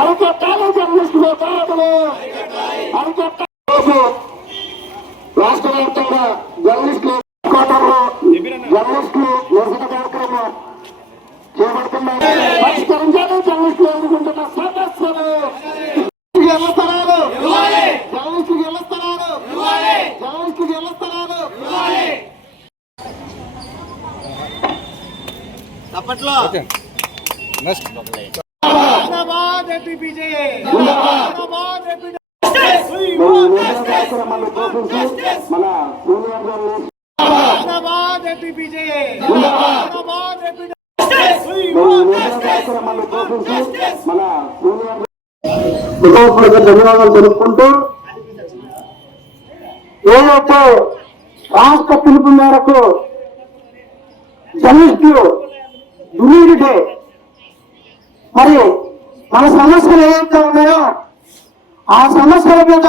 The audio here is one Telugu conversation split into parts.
అరికట్టాలి జర్నలిస్టు పోరాటము, అరికట్టాలి. రాష్ట్ర వ్యాప్తంగా జర్నలిస్టులు కోటంలో జర్నలిస్టులు నిరసన కార్యక్రమం చేపడుతున్నారు. పరిష్కరించాలి జర్నలిస్టులు ఎదుర్కొంటున్న సమస్యలు. ఇళ్ల స్థలాలు, జర్నలిస్టులకు ఇళ్ల స్థలాలు, జర్నలిస్టులకు ఇళ్ల స్థలాలు. అప్పట్లో కార్యక్రమాన్ని పోషించి మన సీనియర్ కార్యక్రమాన్ని పోషించి మన సీనియర్ ధన్యవాదాలు తెలుపుకుంటూ ఏదైతే రాష్ట్ర పిలుపు మేరకు జర్నలిస్టులు దుర్నీతిటే మరి మన సమస్యలు ఏదైతే ఉన్నాయో ఆ సమస్యల మీద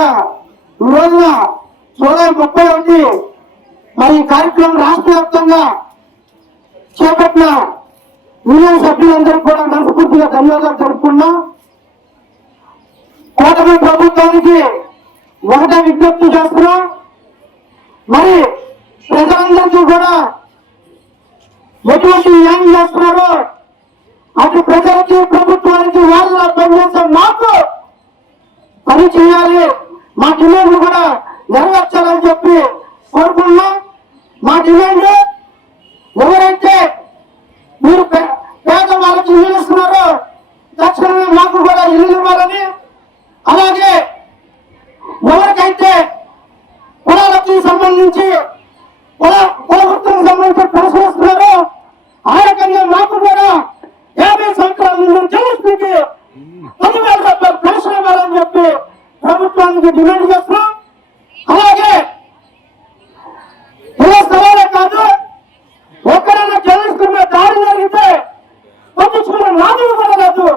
ఈ రోజున జూలై 31 మరి ఈ కార్యక్రమం రాష్ట్ర వ్యాప్తంగా చేపట్టిన యూనియన్ సభ్యులందరికీ కూడా మనస్ఫూర్తిగా ధన్యవాదాలు తెలుపుకున్నాం. కూటమి ప్రభుత్వానికి ఒకటే విజ్ఞప్తి చేస్తున్నాం. మరి ప్రజలందరికీ కూడా ఎటువంటి న్యాయం చేస్తున్నారో అటు ప్రజలకి ప్రభుత్వానికి వాళ్ళ పనిచేసే మాకు పని చేయాలి, మా డిమాండ్లు కూడా నెరవేర్చాలని చెప్పి కోరుకున్నాం. మా డిమాండ్ ఎవరైతే మీరు పేద వాళ్ళకి ఇల్లు ఇస్తున్నారో తక్షణమే మాకు కూడా ఇల్లు ఇవ్వాలని, అలాగే ఎవరికైతే కులాలకి సంబంధించి కుల వృత్తికి సంబంధించి పరిశీలిస్తున్నారో ఆ రకంగా మాకు కూడా 50 సంవత్సరాల ముందు జర్నలిస్టులకి 10,000 రూపాయలు పెన్షన్ ఇవ్వాలని చెప్పి ప్రభుత్వానికి డిమాండ్ చేస్తున్నాం. అలాగే ఇలా స్థలాలే కాదు, ఎక్కడైనా జర్నలిస్టుల మీద దాడి జరిగితే పట్టించుకున్న నాదులు కూడా లేదు.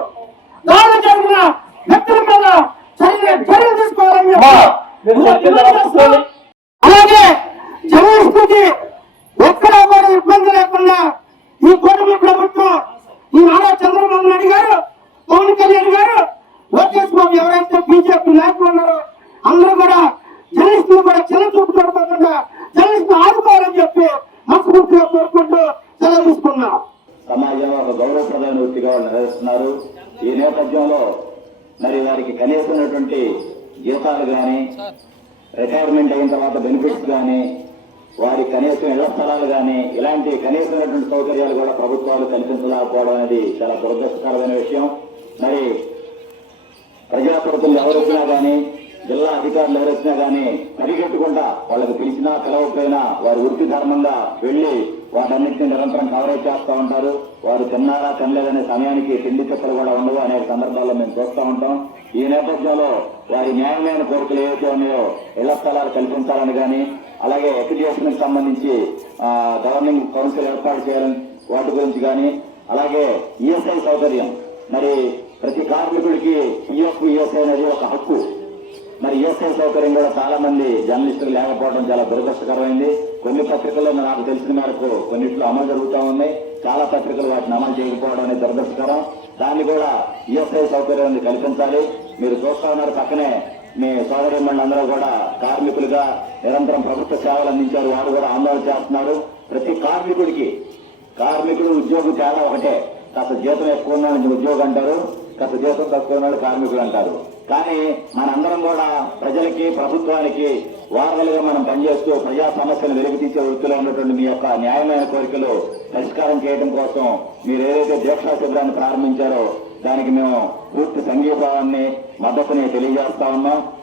దాడి జరిగిన వ్యక్తుల మీద చర్యలు తీసుకోవాలని చెప్పి అలాగే జర్నలిస్టుకి ఎక్కడా కూడా ఇబ్బంది లేకుండా ఈ కూటమి ప్రభుత్వం, ఈ నారా చంద్రబాబు నాయుడు గారు, పవన్ కళ్యాణ్ గారు, లోకేష్ బాబు ఎవరైతే బీజేపీ నాయకులు ఉన్నారో అందరూ కూడా జర్నలిస్టులు కూడా చిన్న చూపు చూడకుండా జర్నలిస్టులు ఆదుకోవాలని చెప్పి మనస్ఫూర్తిగా కోరుకుంటూ సెలవు తీసుకున్నాం. సమాజంలో ఒక గౌరవప్రదమైన వృత్తిగా వాళ్ళు నిర్వహిస్తున్నారు. ఈ నేపథ్యంలో మరి వారికి కనీసమైనటువంటి జీతాలు కానీ, రిటైర్మెంట్ అయిన తర్వాత బెనిఫిట్స్ కానీ, వారి కనీసం ఇళ్ల స్థలాలు కానీ ఇలాంటి కనీసమైనటువంటి సౌకర్యాలు కూడా ప్రభుత్వాలు కల్పించలేకపోవడం అనేది చాలా దురదృష్టకరమైన విషయం. మరి ప్రజాప్రతినిధులు ఎవరు వచ్చినా కానీ, జిల్లా అధికారులు ఎవరు వచ్చినా కానీ పరిగెట్టకుండా వాళ్ళకి పిలిచినా పిలవకపోయినా వారి వృత్తి ధర్మంగా వెళ్లి వాటన్నింటినీ నిరంతరం కవరేజ్ చేస్తూ ఉంటారు. వారు తిన్నారా తినలేదనే సమయానికి తిండి చెప్పలు కూడా ఉండవు అనేక సందర్భాల్లో మేము చూస్తూ ఉంటాం. ఈ నేపథ్యంలో వారి న్యాయమైన కోరికలు ఏవైతే ఉన్నాయో ఇళ్ల స్థలాలు కల్పించాలని కానీ, అలాగే ఎడ్యుకేషన్ కి సంబంధించి గవర్నింగ్ కౌన్సిల్ ఏర్పాటు చేయాలని వాటి గురించి కానీ, అలాగే ఈఎస్ఐ సౌకర్యం, మరి ప్రతి కార్మికుడికి పిఎఫ్ ఈఎస్ఐ అనేది ఒక హక్కు. మరి ఈఎస్ఐ సౌకర్యం కూడా చాలా మంది జర్నలిస్టులు లేకపోవడం చాలా దురదృష్టకరమైంది. కొన్ని పత్రికల్లో నాకు తెలిసిన మేరకు కొన్నిట్లో అమలు జరుగుతూ ఉన్నాయి, చాలా పత్రికలు వాటిని అమలు చేయకపోవడం అనేది దురదృష్టకరం. దాన్ని కూడా ఈఎస్ఐ సౌకర్యాన్ని కల్పించాలి. మీరు చూస్తా ఉన్నారు, పక్కనే మీ సోదరిమణులు అందరూ కూడా కార్మికులుగా నిరంతరం ప్రభుత్వ సేవలు అందించారు. వారు కూడా ఆందోళన చేస్తున్నారు. ప్రతి కార్మికుడు ఉద్యోగం తేడా ఒకటే. కాస్త జీతం ఎక్కువ ఉన్న ఉద్యోగం అంటారు, కాస్త జీతం తక్కువ ఉన్నాడు కార్మికులు అంటారు. కానీ మనందరం కూడా ప్రజలకి, ప్రభుత్వానికి వారలుగా మనం పనిచేస్తూ ప్రజా సమస్యలు వెలుగుతీసే వృత్తిలో ఉన్నటువంటి మీ యొక్క న్యాయమైన కోరికలు పరిష్కారం చేయడం కోసం మీరు ఏదైతే దీక్షా శిబిరాన్ని ప్రారంభించారో దానికి మేము పూర్తి సంఘీభావాన్ని, మద్దతుని తెలియజేస్తా ఉన్నాం.